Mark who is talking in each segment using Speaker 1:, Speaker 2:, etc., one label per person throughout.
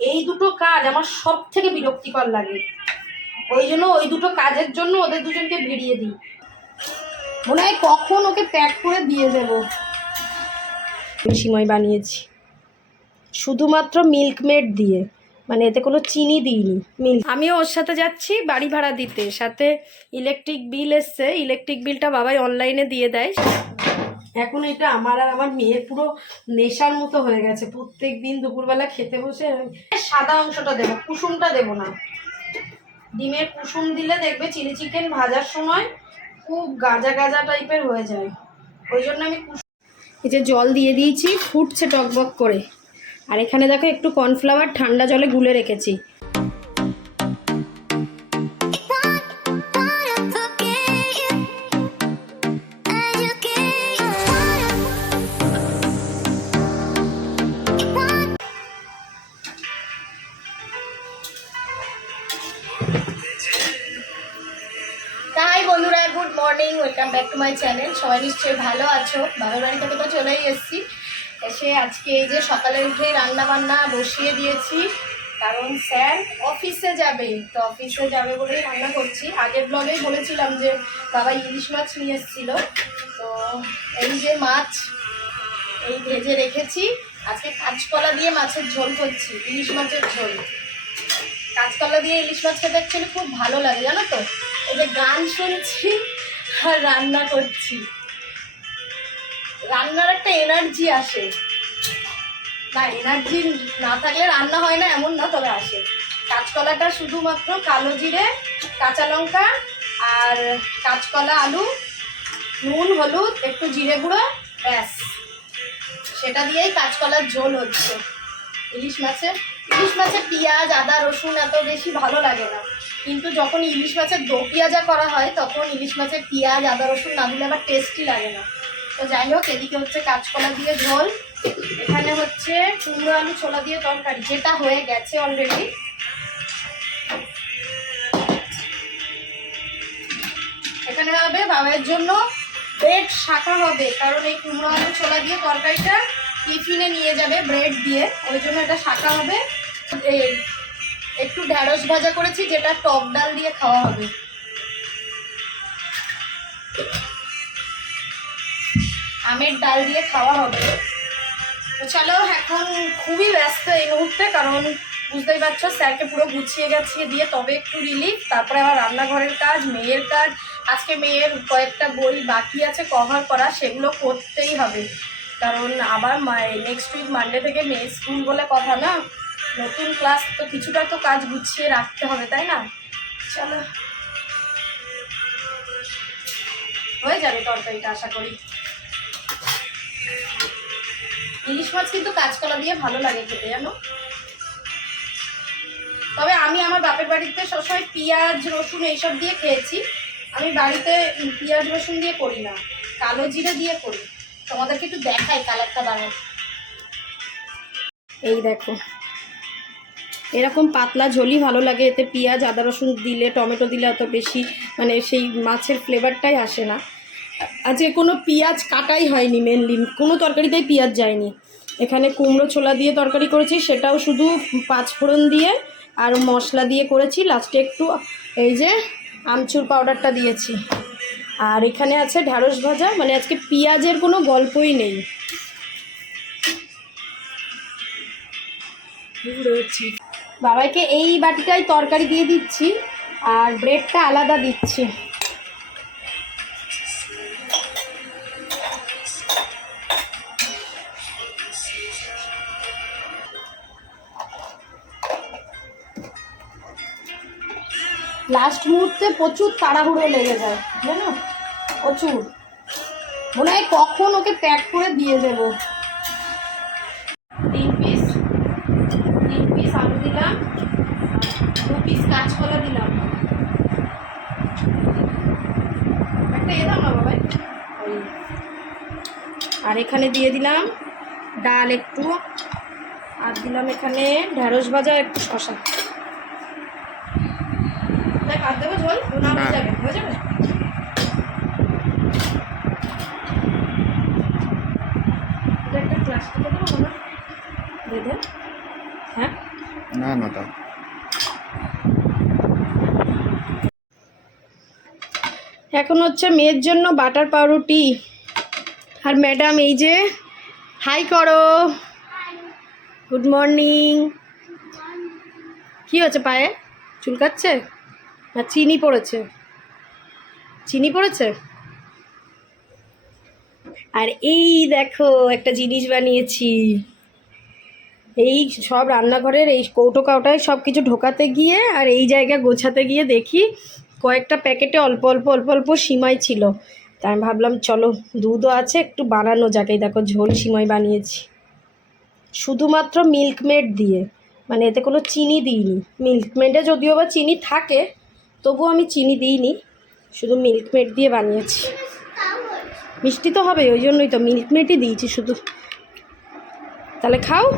Speaker 1: এই দুটো কাজ আমার সব থেকে বিরক্তিকর লাগে। ওই জন্য ওই দুটো কাজের জন্য ওদের দুজনকে ভিড়িয়ে দিই। মনে হয় কখন ওকে প্যাক করে দিয়ে দেব। সিময় বানিয়েছি। শুধুমাত্র মিল্কমেড দিয়ে। মানে এতে কোনো চিনি দিইনি মিল্ক আমিও ওর সাথে যাচ্ছি বাড়ি ভাড়া দিতে। সাথে ইলেকট্রিক বিল এসছে। ইলেকট্রিক বিলটা বাবাই অনলাইনে দিয়ে দেয়। এখন এটা আমার আর আমার মেয়ের পুরো নেশার মতো হয়ে গেছে। প্রত্যেক দিন দুপুরবেলা খেতে বসে সাদা অংশটা দেবো, কুসুমটা দেবো না। ডিমের কুসুম দিলে দেখবে চিলি চিকেন ভাজার সময় খুব গাজা গাজা টাইপের হয়ে যায়। ওই জন্য আমি এই যে জল দিয়ে দিয়েছি, ফুটছে টকবক করে। আর এখানে দেখো একটু কর্নফ্লাওয়ার ঠান্ডা জলে গুলে রেখেছি।
Speaker 2: টু মাই চ্যানেল, সবাই নিশ্চয়ই ভালো আছো। বাবার বাড়ি থেকে তো চলেই এসেছি। এসে আজকে এই যে সকালে উঠে রান্না বান্না বসিয়ে দিয়েছি, কারণ স্যার অফিসে যাবে, তো অফিসে যাবে বলেই রান্না করছি। আগের ব্লগেই বলেছিলাম যে বাবা ইলিশ মাছ নিয়ে এসেছিল। তো এই যে মাছ, এই ভেজে রেখেছি। আজকে কাঁচকলা দিয়ে মাছের ঝোল করছি, ইলিশ মাছের ঝোল। কাঁচকলা দিয়ে ইলিশ মাছ খেতে খুব ভালো লাগে, জানো তো? এই যে গান শুনছি আর রান্না করছি। রান্নার একটা এনার্জি আসে। না এনার্জি না থাকলে রান্না হয় না, এমন না তবে আসে। কাঁচকলাটা শুধুমাত্র কালো জিরে, কাঁচা লঙ্কা আর কাঁচকলা আলু, নুন, হলুদ, একটু জিরে গুঁড়ো, ব্যাস। সেটা দিয়েই কাঁচকলার ঝোল হচ্ছে। ইলিশ মাছের ইলিশ মাছের পেঁয়াজ, আদা, রসুন এত বেশি ভালো লাগে না। কিন্তু যখন ইলিশ মাছের দো পেঁয়াজা করা হয়, তখন ইলিশ মাছের পেঁয়াজ, আদা, রসুন না দিলে আবার টেস্টই লাগে না। তো যাই হোক, এদিকে হচ্ছে কাঁচকলা দিয়ে ঝোল। এখানে হচ্ছে কুমড়ো আলু ছোলা দিয়ে তরকারি, যেটা হয়ে গেছে অলরেডি এখানে হবে বাবার জন্য ব্রেড শাখা হবে, কারণ এই কুমড়ো আলু ছোলা দিয়ে তরকারিটা টিফিনে নিয়ে যাবে ব্রেড দিয়ে। ওই জন্য এটা শাখা হবে। একটু ঢ্যাঁড়স ভাজা করেছি, যেটা টক ডাল দিয়ে খাওয়া হবে। আমের ডাল দিয়ে খাওয়া হবে। তো চলো, এখন খুবই ব্যস্ত এই মুহূর্তে, কারণ বুঝতেই পারছ, স্যারকে পুরো গুছিয়ে গাছিয়ে দিয়ে তবে একটু রিলিফ তারপরে আবার রান্নাঘরের কাজ, মেয়ের কাজ, আজকে মেয়ের কয়েকটা বই বাকি আছে কভার করা, সেগুলো করতেই হবে। কারণ আবার মা নেক্সট উইক মানডে থেকে মেয়ে স্কুল বলে কথা না? নতুন ক্লাস তো কিছুটা তো কাজ গুছিয়ে রাখতে হবে, তাই না? চলো। হয়ে যাবে তরকারিটা, আশা করি। ইলিশ মাছ কিন্তু কাঁচকলা দিয়ে ভালো লাগে খেতে, জানো? তবে আমি আমার বাপের বাড়িতে সবসময় পেঁয়াজ, রসুন এইসব দিয়ে খেয়েছি। আমি বাড়িতে পেঁয়াজ, রসুন দিয়ে করি না, কালো জিরে দিয়ে করি। তোমাদেরকে একটু দেখাই কালারটা দাঁড়ায়
Speaker 1: এই দেখো। এরকম পাতলা ঝোলই ভালো লাগে, এতে পেঁয়াজ, আদা, রসুন দিলে, টমেটো দিলে এত বেশি মানে সেই মাছের ফ্লেভারটাই আসে না। আজকে কোনো পেঁয়াজ কাটাই হয়নি মেনলি কোনো তরকারিতেই পেঁয়াজ যায়নি। এখানে কুমড়ো ছোলা দিয়ে তরকারি করেছি, সেটাও শুধু পাঁচ ফোড়ন দিয়ে আর মশলা দিয়ে করেছি। লাস্টে একটু এই যে আমচুর পাউডারটা দিয়েছি। আর এখানে আছে ঢ্যাঁড়স ভাজা মানে আজকে পেঁয়াজের কোনো গল্পই নেই। বাবাইকে এই বাটিটাই তরকারি দিয়ে দিচ্ছি আর ব্রেডটা আলাদা দিচ্ছি। লাস্ট মুহূর্তে প্রচুর তাড়াহুড়ো লেগে যায়, জানো? প্রচুর। মনে হয় কখন ওকে প্যাক করে দিয়ে দেবো তিন পিস তিন পিস আলু দিলাম দু পিস কাঁচকলা দিলাম একটা এ দাও না বাবাই ওই। আর এখানে দিয়ে দিলাম ডাল একটু। আর দিলাম এখানে ঢ্যাঁড়স ভাজা একটু শশা দেখ আর দেবো ঝোল? না যাবে হয়ে যাবে? একটা দেবো বেঁধে হ্যাঁ?
Speaker 3: না না দাও।
Speaker 2: এখন হচ্ছে মেয়ের জন্য বাটার পাউরুটি। আর ম্যাডাম, এই যে, হাই করো। গুড মর্নিং কি হচ্ছে পায়ে? চুলকাচ্ছে না, চিনি পড়েছে। চিনি পড়েছে? আর এই দেখো, একটা জিনিস বানিয়েছি। এই সব রান্নাঘরের এই কৌটো কাউটায় সব কিছু ঢোকাতে গিয়ে আর এই জায়গা গোছাতে গিয়ে দেখি কয়েকটা প্যাকেটে অল্প অল্প অল্প অল্প সিমাই ছিল। তাই আমি ভাবলাম, চলো দুধও আছে, একটু বানানো যাক। দেখো, ঝোল সিমাই বানিয়েছি। শুধুমাত্র মিল্কমেড দিয়ে মানে এতে কোনো চিনি দিইনি। মিল্কমেডে যদিও বা চিনি থাকে, তবুও আমি চিনি দিইনি, শুধু মিল্কমেড দিয়ে বানিয়েছি। মিষ্টি তো হবে ওই জন্যই তো মিল্কমেডই দিয়েছি শুধু। তাহলে খাও।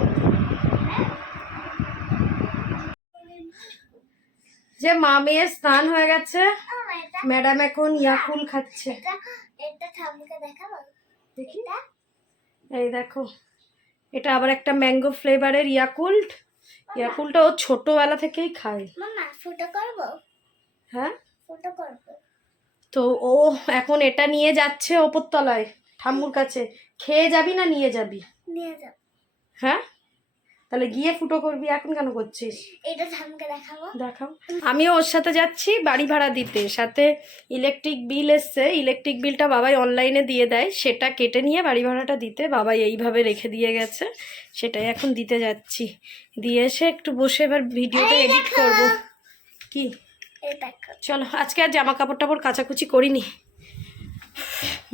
Speaker 2: যে মা মেয়ের স্নান হয়ে গেছে। ম্যাডাম এখন ইয়াকুল খাচ্ছে। দেখি। এই দেখো এটা আবার একটা ম্যাঙ্গো ফ্লেভারের ইয়াকুল্ট ইয়াকুলটা ও ছোটোবেলা থেকেই খায়। হ্যাঁ? তো ও এখন এটা নিয়ে যাচ্ছে ওপরতলায় ঠাম্মুর কাছে। খেয়ে যাবি না নিয়ে যাবি। হ্যাঁ? তাহলে গিয়ে ফুটো করবি এখন কেন করছিস?
Speaker 1: এটা ঠাম্মিকে দেখাবো।
Speaker 2: দেখাও। আমিও ওর সাথে যাচ্ছি বাড়ি ভাড়া দিতে। সাথে ইলেকট্রিক বিল এসছে। ইলেকট্রিক বিলটা বাবাই অনলাইনে দিয়ে দেয়। সেটা কেটে নিয়ে বাড়ি ভাড়াটা দিতে। বাবাই এইভাবে রেখে দিয়ে গেছে। সেটাই এখন দিতে যাচ্ছি। দিয়ে এসে একটু বসে এবার ভিডিওটা এডিট করব। কি? চলো আজকে আর জামা কাপড় টাপড় কাচাকুচি করিনি।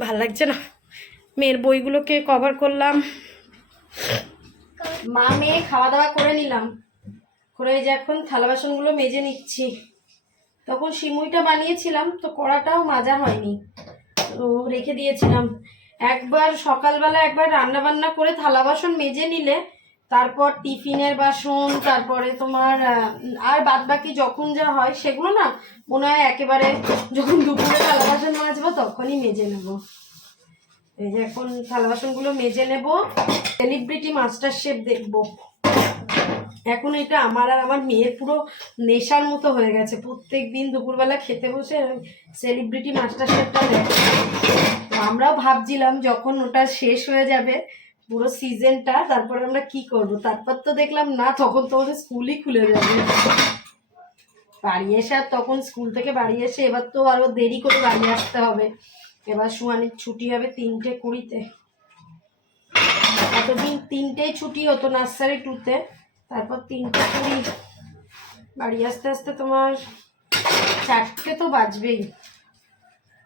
Speaker 2: ভালো লাগছে না। মেয়ের বইগুলোকে কভার করলাম। মা মেয়ে খাওয়া দাওয়া করে নিলাম। করে যে এখন থালা বাসনগুলো মেজে নিচ্ছি, তখন সিমুইটা বানিয়েছিলাম, তো কড়াটাও মাজা হয়নি। তো রেখে দিয়েছিলাম। একবার সকালবেলা একবার রান্না বান্না করে থালা বাসন মেজে নিলে, তারপর টিফিনের বাসন, তারপরে তোমার আর বাদ বাকি যখন যা হয়, সেগুলো না মনে হয় একেবারে যখন দুপুরে থালা বাসন মাজবো তখনই মেজে নেব। এই যে এখন থালা বাসনগুলো মেজে নেব। সেলিব্রিটি মাস্টার শেফ দেখব। এখন এটা আমার আর আমার মেয়ের পুরো নেশার মতো হয়ে গেছে। প্রত্যেক দিন দুপুরবেলা খেতে বসে সেলিব্রিটি মাস্টার শেফটা দেখে আমরাও ভাবছিলাম যখন ওটা শেষ হয়ে যাবে, পুরো সিজনটা তারপরে আমরা কি করব? তারপর তো দেখলাম, না, তখন তো আমাদের স্কুলই খুলে যাবে। বাড়ি এসে আর তখন স্কুল থেকে বাড়ি এসে এবার তো আরও দেরি করে বাড়ি আসতে হবে। এবার সুয়ানির ছুটি হবে তিনটে কুড়িতে। এতদিন তিনটেই ছুটি হতো নার্সারি টুতে, তারপর তিনটে কুড়ি। বাড়ি আসতে আসতে তোমার চারটে তো বাজবেই।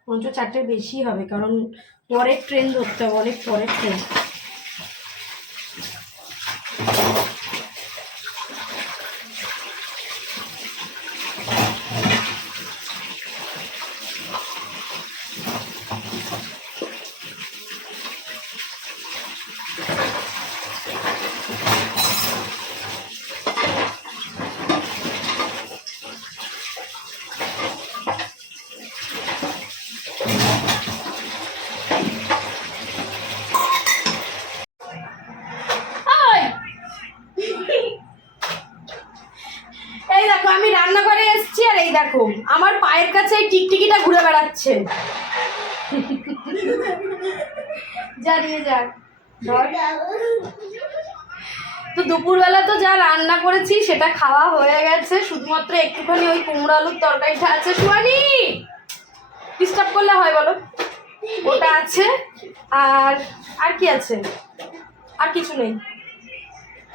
Speaker 2: পঞ্চ চারটে বেশি হবে, কারণ পরের ট্রেন ধরতে হবে, অনেক পরের ট্রেন এই দেখো আমি রান্নাঘরে এসেছি আর এই দেখো আমার পায়ের কাছে এই টিকটিকিটা ঘুরে বেড়াচ্ছে জানিয়ে যাক। তো দুপুরবেলা তো যা রান্না করেছি সেটা খাওয়া হয়ে গেছে। শুধুমাত্র একটুখানি ওই কুমড়ো আলুর তরকারিটা আছে। সুয়ানি ডিস্টার্ব করলে হয় বলো? ওটা আছে। আর আর কি আছে? আর কিছু নেই।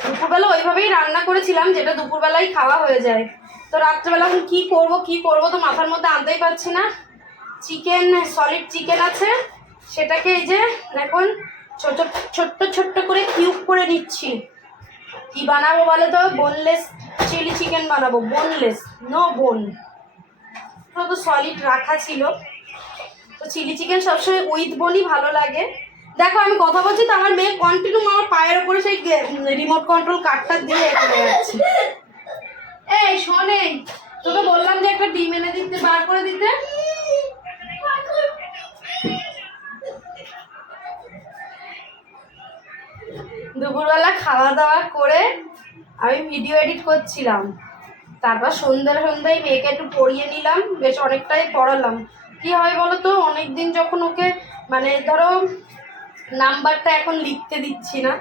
Speaker 2: দুপুরবেলা ওইভাবেই রান্না করেছিলাম, যেটা দুপুরবেলায় খাওয়া হয়ে যায়। তো রাত্রেবেলা এখন কী করব কী করব তো মাথার মধ্যে আনতেই পারছি না। চিকেন সলিড চিকেন আছে, সেটাকে এই যে এখন ছোট, ছোট্ট ছোট্ট করে কিউব করে নিচ্ছি। কি বানাবো বলে তো? বোনলেস চিলি চিকেন বানাবো। বোনলেস নো বোন তো সলিড রাখা ছিল। তো চিলি চিকেন সবসময় উইথ বোনই ভালো লাগে। দেখো, আমি কথা বলছি তো, আমার মেয়ে কন্টিনিউ আমার পায়ের উপরে সেই রিমোট কন্ট্রোল কার্ডটা দিয়ে করে যাচ্ছে। এই, শোনে তোকে বললাম যে একটা ডিম এনে দিতে, বার করে দিতে। দুপুরবেলা খাওয়া দাওয়া করে আমি ভিডিও এডিট করছিলাম। তারপর সন্ধ্যা সন্ধ্যায় মেয়েকে একটু পড়িয়ে নিলাম, বেশ অনেকটাই পড়ালাম। কি হয় বলো তো, অনেকদিন যখন ওকে মানে ধরো নাম্বারটা এখন লিখতে দিচ্ছি না।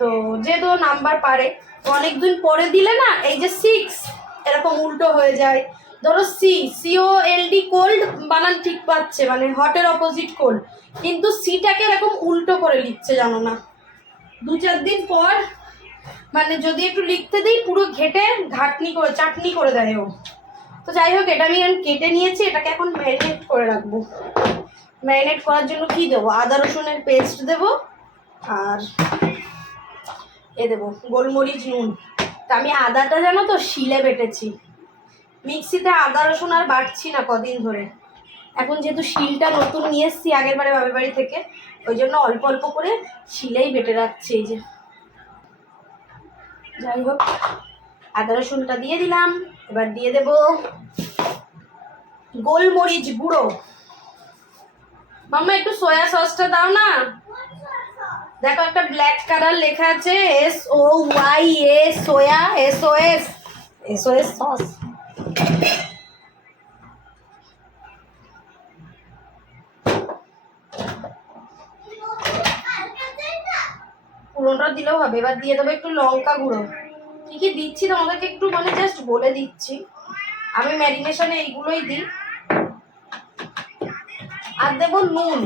Speaker 2: তো যেহেতু নাম্বার পারে, তো অনেকদিন পরে দিলে না, এই যে সিক্স এরকম উল্টো হয়ে যায়। ধরো সি সিও এলডি কোল্ড বানান ঠিক পাচ্ছে মানে হটের অপোজিট কোল্ড কিন্তু সিটাকে এরকম উল্টো করে লিখছে, জানো না। দু চার দিন পর মানে যদি একটু লিখতে দিই, পুরো ঘেটে ঘাটনি করে, চাটনি করে দেয় ও। তো যাই হোক, এটা আমি কেটে নিয়েছি, এটাকে এখন ম্যারিনেট করে রাখব। ম্যারিনেট করার জন্য কি দেবো? আদা রসুনের পেস্ট দেবো আর এ দেবো, গোলমরিচ, নুন। তা আমি আদাটা জানো তো, শিলে বেটেছি। মিক্সিতে আদা, রসুন আর বাটছি না কদিন ধরে। এখন যেহেতু শিলটা নতুন নিয়ে এসেছি আগের বারে বাবার বাড়ি থেকে, ওই জন্য অল্প অল্প করে শিলেই বেটে রাখছি এই যে। যাই হোক, আদা, রসুনটা দিয়ে দিলাম। এবার দিয়ে দেব গোলমরিচ গুঁড়ো। মাম্মা, একটু সয়া সসটা দাও না। দেখো একটা ব্ল্যাক কালার লেখা আছে S O Y A soya S O S S O S sauce পুরোটা দিলেও হবে, এবার দিয়ে দেবো একটু লঙ্কা গুঁড়ো। কি কি দিচ্ছি তোমাদেরকে একটু মানে জাস্ট বলে দিচ্ছি। আমি ম্যারিনেশনে এইগুলোই দিই। আর দেবো নুন।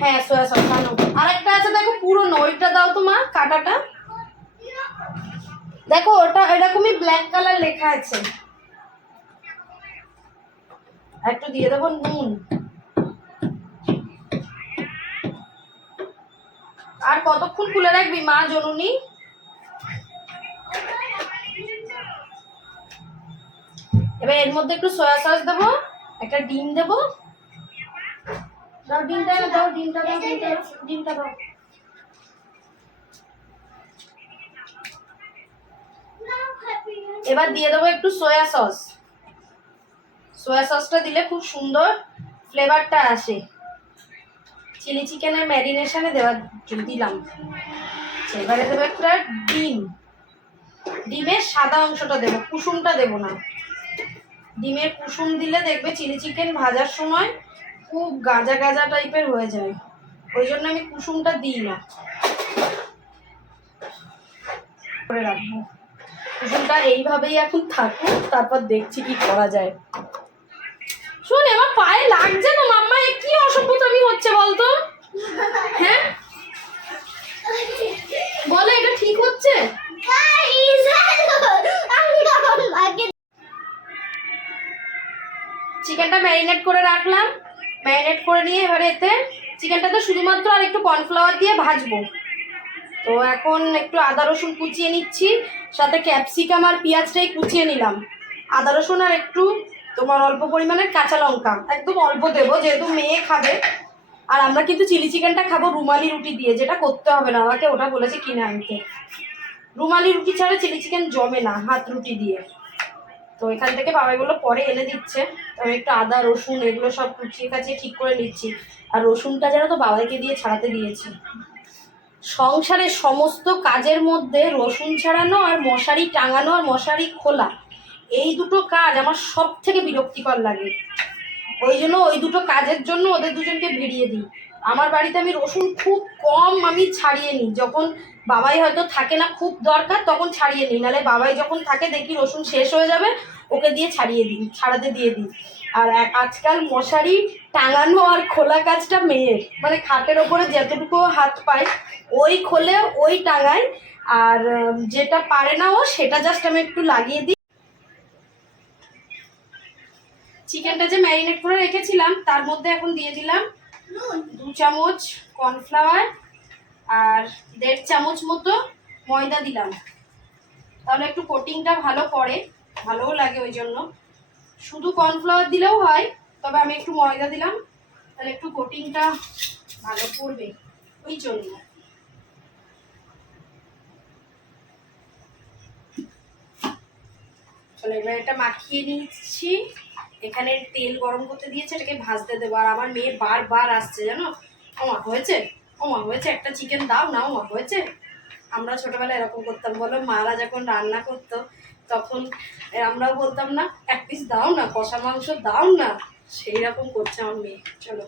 Speaker 2: হ্যাঁ সোয়া সস আনো আর একটা আছে, দেখো পুরনো ওইটা দাও তো মা, কাটাটা। দেখো, ওটা এরকমই ব্ল্যাক কালার লেখা আছে। একটু দিয়ে দেবো নুন। আর কতক্ষণ খুলে রাখবি মা, জননী? এবার এর মধ্যে একটু সয়া সস দেবো, একটা ডিম দেবো। দাও ডিমটা দাও ডিমটা দাও ডিমটা ডিমটা দাও। এবার দিয়ে দেবো একটু সয়া সস সয়া সসটা দিলে খুব সুন্দর ফ্লেভারটা আসে। চিলি চিকেনের ম্যারিনেশনে দেওয়া দিলাম। আচ্ছা, এবারে দেবো একটা ডিম। ডিমের সাদা অংশটা দেবো কুসুমটা দেবো না। ডিমের কুসুম দিলে দেখবে চিলি চিকেন ভাজার সময় খুব গাজা গাজা টাইপের হয়ে যায়। ওই জন্য আমি কুসুমটা দিই না। করে রাখব। কুসুমটা এইভাবেই এখন থাকুক তারপর দেখছি কি করা যায়। শোন আমার পায়ে লাগছে না মাম্মা এ কি অসভ্যতামি হচ্ছে বলতো? হ্যাঁ? বলো এটা ঠিক হচ্ছে? চিকেনটা ম্যারিনেট করে রাখলাম। ম্যারিনেট করে নিয়ে এবারে এতে চিকেনটা তো শুধুমাত্র আর একটু কর্নফ্লাওয়ার দিয়ে ভাজবো। তো এখন একটু আদা রসুন কুচিয়ে নিচ্ছি, সাথে ক্যাপসিকাম আর পেঁয়াজটাই কুচিয়ে নিলাম। আদা রসুন আর একটু তোমার অল্প পরিমাণের কাঁচা লঙ্কা, একদম অল্প দেবো, যেহেতু মেয়ে খাবে। আর আমরা কিন্তু চিলি চিকেনটা খাব রুমালি রুটি দিয়ে, যেটা করতে হবে না, আমাকে ওটা বলেছে কিনে আনতে। রুমালি রুটি ছাড়া চিলি চিকেন জমে না, হাত রুটি দিয়ে। তো এখান থেকে বাবা এগুলো পরে এনে দিচ্ছে। আমি একটু আদা, রসুন এগুলো সব কুচিয়ে কাচিয়ে ঠিক করে নিচ্ছি। আর রসুনটা যেন তো বাবাইকে দিয়ে ছাড়াতে দিয়েছি। সংসারের সমস্ত কাজের মধ্যে রসুন ছাড়ানো আর মশারি টাঙানো আর মশারি খোলা, এই দুটো কাজ আমার সব থেকে বিরক্তিকর লাগে। ওই জন্য ওই দুটো কাজের জন্য ওদের দুজনকে ভিড়িয়ে দিই। আমার বাড়িতে আমি রসুন খুব কম আমি ছাড়িয়ে নিই। যখন বাবাই হয়তো থাকে না খুব দরকার, তখন ছাড়িয়ে নিই। নাহলে বাবাই যখন থাকে, দেখি রসুন শেষ হয়ে যাবে, ওকে দিয়ে ছাড়িয়ে দিই, ছাড়াতে দিয়ে দিই। আর আজকাল মশারি টাঙানো আর খোলা কাজটা মেয়ের। মানে খাটের ওপরে যতটুকু হাত পায়, ওই খোলে, ওই টাঙায়। আর যেটা পারে না ও, সেটা জাস্ট আমি একটু লাগিয়ে দিই। চিকেনটা যে ম্যারিনেট করে রেখেছিলাম, তার মধ্যে এখন দিয়ে দিলাম দু চামচ কর্নফ্লাওয়ার আর দেড় চামচ মতো ময়দা দিলাম। তাহলে একটু কোটিংটা ভালো পড়ে, ভালোও লাগে ওই জন্য। শুধু কর্নফ্লাওয়ার দিলেও হয়, তবে আমি একটু ময়দা দিলাম, তাহলে একটু কোটিংটা ভালো পড়বে ওই জন্য। এবার এটা মাখিয়ে নিচ্ছি। এখানে তেল গরম করতে দিয়েছে, এটাকে ভাজতে দেবো। আর আমার মেয়ে বারবার আসছে, জানো? ওমা, হয়েছে? ওমা, হয়েছে? একটা চিকেন দাও না, ওমা, হয়েছে? আমরা ছোটোবেলায় এরকম করতাম, বলো, মারা যখন রান্না করতো, তখন আমরাও বলতাম না, এক পিস দাও না, কষা মাংস দাও না। সেই রকম করছে আমার মেয়ে, চলো।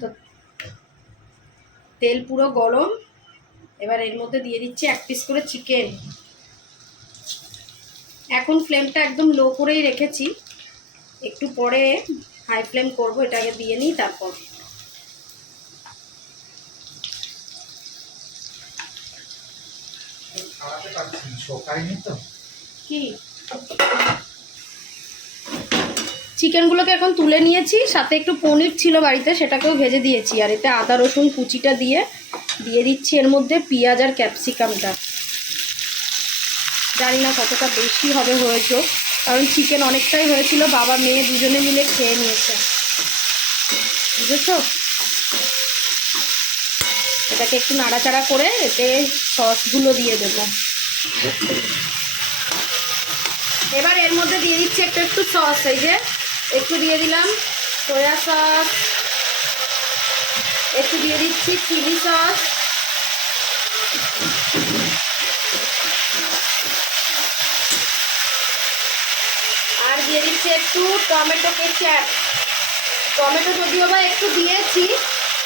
Speaker 2: তো তেল পুরো গরম, এবার এর মধ্যে দিয়ে দিচ্ছি এক পিস করে চিকেন এখন ফ্লেমটা একদম লো করেই রেখেছি। একটু পরে হাই ফ্লেম করব এটাকে দিয়ে নিই তারপর। কি? চিকেনগুলোকে এখন তুলে নিয়েছি সাথে একটু পনির ছিল বাড়িতে সেটাকেও ভেজে দিয়েছি। আর এতে আদা রসুন কুচিটা দিয়ে দিয়ে দিচ্ছি এর মধ্যে পেঁয়াজ আর ক্যাপসিকামটা। জানি না কতটা বেশি হবে হয়েছে। কারণ চিকেন অনেকটাই হয়েছিল, বাবা, মেয়ে দুজনে মিলে খেয়ে নিয়েছে। বুঝেছ? এটাকে একটু নাড়াচাড়া করে এতে সসগুলো দিয়ে দেবো। এবার এর মধ্যে দিয়ে দিচ্ছি একটু একটু সস, এই যে একটু দিয়ে দিলাম সয়া সস একটু দিয়ে দিচ্ছি চিলি সস একটু টমেটো কেচাপ। টমেটো যদিও বা একটু দিয়েছি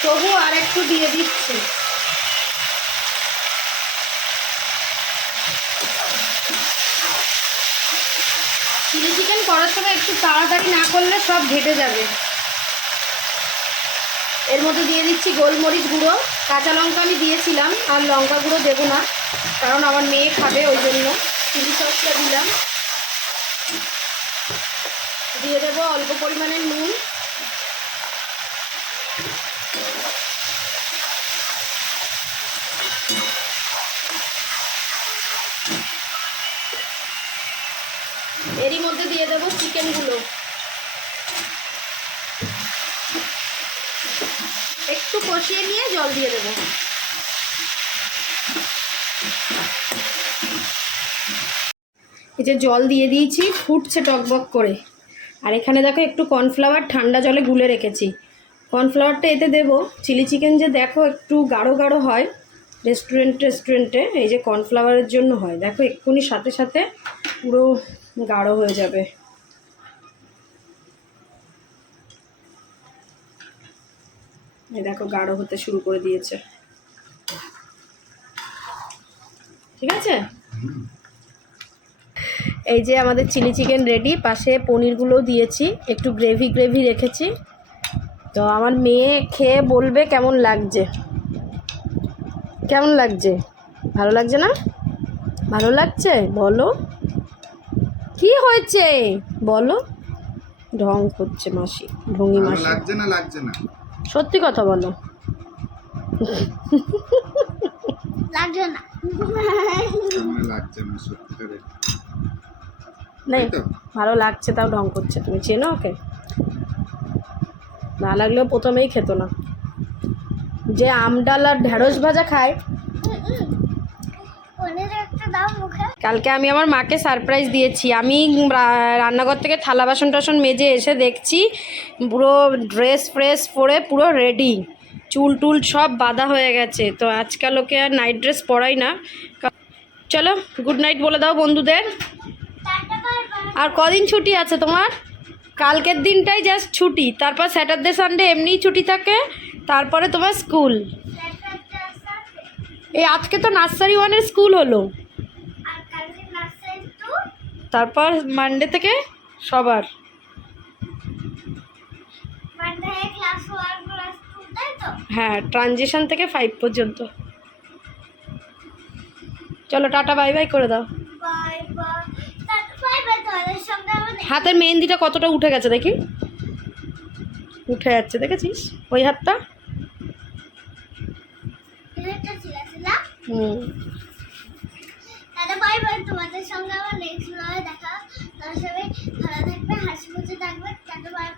Speaker 2: তবু আর একটু দিয়ে দিচ্ছি। চিলি চিকেন করার সময় একটু তাড়াতাড়ি না করলে সব ঘেটে যাবে। এর মধ্যে দিয়ে দিচ্ছি গোলমরিচ গুঁড়ো। কাঁচা লঙ্কা আমি দিয়েছিলাম, আর লঙ্কা গুঁড়ো দেবো না, কারণ আমার মেয়ে খাবে ওই জন্য। চিলি সসটা দিলাম। দিয়ে দেবো অল্প পরিমাণের নুন। এরই মধ্যে দিয়ে দেবো চিকেনগুলো। একটু কষিয়ে নিয়ে জল দিয়ে দেবো। এই যে জল দিয়ে দিয়েছি, ফুটছে টকবক করে। আর এখানে দেখো একটু কর্নফ্লাওয়ার ঠান্ডা জলে গুলে রেখেছি। কর্নফ্লাওয়ারটা এতে দেবো। চিলি চিকেন যে দেখো একটু গাঢ় গাঢ় হয় রেস্টুরেন্ট রেস্টুরেন্টে এই যে কর্নফ্লাওয়ারের জন্য হয়। দেখো এক্ষুনি সাথে সাথে পুরো গাঢ় হয়ে যাবে। এই দেখো গাঢ় হতে শুরু করে দিয়েছে। ঠিক আছে? এই যে আমাদের চিলি চিকেন রেডি পাশে পনিরগুলোও দিয়েছি একটু গ্রেভি গ্রেভি রেখেছি। তো আমার মেয়ে খেয়ে বলবে কেমন লাগছে। কেমন লাগছে? ভালো লাগছে না? ভালো লাগছে? বলো। কি হয়েছে? বলো। ঢং করছে মাসি ঢঙ্গি মাসি।
Speaker 3: লাগছে না লাগছে না?
Speaker 2: সত্যি কথা বলো।
Speaker 1: লাগছে না।
Speaker 3: লাগছে না সত্যিকারে
Speaker 2: নেই ভালো লাগছে তাও ঢং করছে। তুমি চেনো ওকে? না লাগলেও প্রথমেই খেতো না। যে আমডাল আর ঢেঁড়স ভাজা খায় কালকে আমি আমার মাকে সারপ্রাইজ দিয়েছি। আমি রান্নাঘর থেকে থালা বাসন টাসন মেজে এসে দেখছি পুরো ড্রেস ফ্রেস পরে পুরো রেডি চুল টুল সব বাঁধা হয়ে গেছে। তো আজকাল ওকে আর নাইট ড্রেস পরাই না। চলো গুড নাইট বলে দাও বন্ধুদের। আর কদিন ছুটি আছে তোমার? কালকের দিনটাই জাস্ট ছুটি। তারপর স্যাটারডে সানডে এমনিই ছুটি থাকে। তারপরে তোমার স্কুল এই আজকে তো নার্সারি ওয়ানের স্কুল হলো। তারপর মানডে থেকে সবার। হ্যাঁ ট্রানজিশন থেকে ফাইভ পর্যন্ত। চলো, টাটা বাই বাই করে দাও। হাতের মেহেন্দিটা কতটা উঠে গেছে দেখি? উঠে যাচ্ছে দেখেছিস? ওই হাতটা? হুম।
Speaker 1: তোমাদের আমার দেখা তার সবাই ভালো থাকবে হাসি খুশি থাকবে। Tata bye